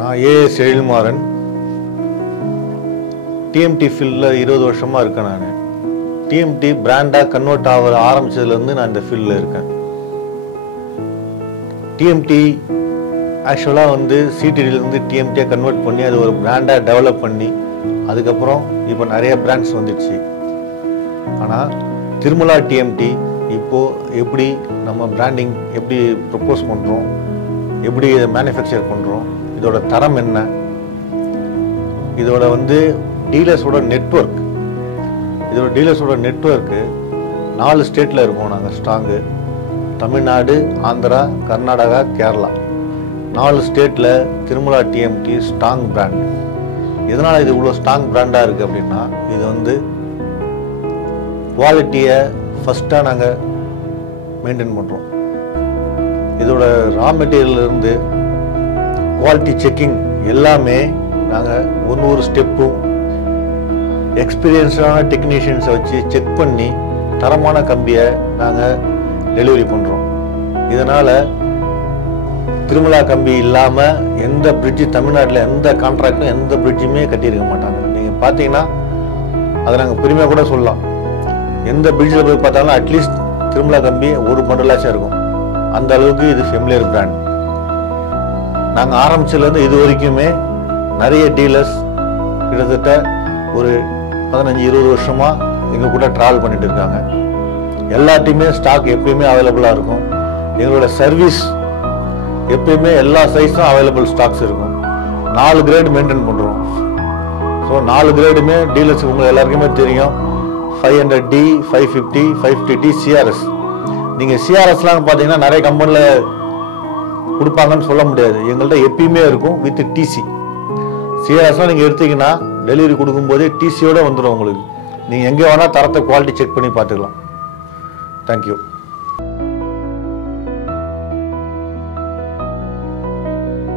நான் as Ezhilmaran. TMT ஃபீல்டில் 20 வருஷமாக இருக்கேன். நான் டிஎம்டி பிராண்டாக கன்வெர்ட் ஆரம்பித்ததுலேருந்து நான் இந்த ஃபீல்டில் இருக்கேன். டிஎம்டி ஆக்சுவலாக வந்து சிடிடிலேருந்து டிஎம்டியாக கன்வெர்ட் பண்ணி அது ஒரு பிராண்டாக டெவலப் பண்ணி அதுக்கப்புறம் இப்போ நிறைய பிராண்ட்ஸ் வந்துடுச்சு. ஆனால் திருமலா டிஎம்டி இப்போது எப்படி நம்ம பிராண்டிங் எப்படி ப்ரப்போஸ் பண்ணுறோம், எப்படி இதை மேனுஃபேக்சர் பண்ணுறோம், இதோட தரம் என்ன, இதோட வந்து டீலர்ஸோட நெட்வொர்க், இதோட டீலர்ஸோட நெட்வொர்க்கு 4 ஸ்டேட்டில் இருக்கோம் நாங்கள் ஸ்ட்ராங்கு. தமிழ்நாடு, ஆந்திரா, கர்நாடகா, கேரளா 4 ஸ்டேட்டில் திருமலா டிஎம்டி ஸ்ட்ராங் பிராண்ட். எதனால் இது இவ்வளோ ஸ்ட்ராங் பிராண்டாக இருக்குது அப்படின்னா, இது வந்து குவாலிட்டியை ஃபஸ்ட்டாக நாங்கள் மெயின்டைன் பண்ணுறோம். இதோட ரா மெட்டீரியல்லேருந்து குவாலிட்டி செக்கிங் எல்லாமே நாங்கள் ஒரு ஸ்டெப்பும் எக்ஸ்பீரியன்ஸான டெக்னீஷியன்ஸை வச்சு செக் பண்ணி தரமான கம்பியை நாங்கள் டெலிவரி பண்ணுறோம். இதனால் திருமலா கம்பி இல்லாமல் எந்த பிரிட்ஜு தமிழ்நாட்டில் எந்த கான்ட்ராக்டும் எந்த பிரிட்ஜுமே கட்டியிருக்க மாட்டாங்க. நீங்கள் பார்த்தீங்கன்னா அதை நாங்கள் பெருமையாக கூட சொல்லலாம். எந்த பிரிட்ஜில் போய் பார்த்தாலும் அட்லீஸ்ட் திருமலா கம்பி ஒரு பண்டலாச்சும் இருக்கும். அந்த அளவுக்கு இது ஃபெமிலியர் பிராண்ட். நாங்கள் ஆரம்பிச்சதுலேருந்து இது வரைக்குமே நிறைய டீலர்ஸ் கிட்டத்தட்ட ஒரு 15-20 வருஷமாக எங்கள் கூட ட்ராவல் பண்ணிட்டு இருக்காங்க. எல்லாத்தையுமே ஸ்டாக் எப்பயுமே அவைலபிளாக இருக்கும். எங்களோட சர்வீஸ் எப்பயுமே எல்லா சைஸும் அவைலபிள் ஸ்டாக்ஸ் இருக்கும். 4 கிரேடு மெயின்டைன் பண்ணுறோம். ஸோ 4 கிரேடுமே டீலர்ஸ் உங்களுக்கு எல்லாருக்குமே தெரியும். 500D, 550, 550D, CRS. நீங்கள் சிஆர்எஸ்லாம் பார்த்தீங்கன்னா நிறைய கம்பெனியில் கொடுப்பாங்கன்னு சொல்ல முடியாது. எங்கள்கிட்ட எப்பயுமே இருக்கும் வித் டிசி. சிஆர்எஸ்லாம் நீங்கள் எடுத்தீங்கன்னா டெலிவரி கொடுக்கும்போதே டிசியோடு வந்துடும் உங்களுக்கு. நீங்கள் எங்கே வேணால் தரத்தை குவாலிட்டி செக் பண்ணி பார்த்துக்கலாம். தேங்க்யூ.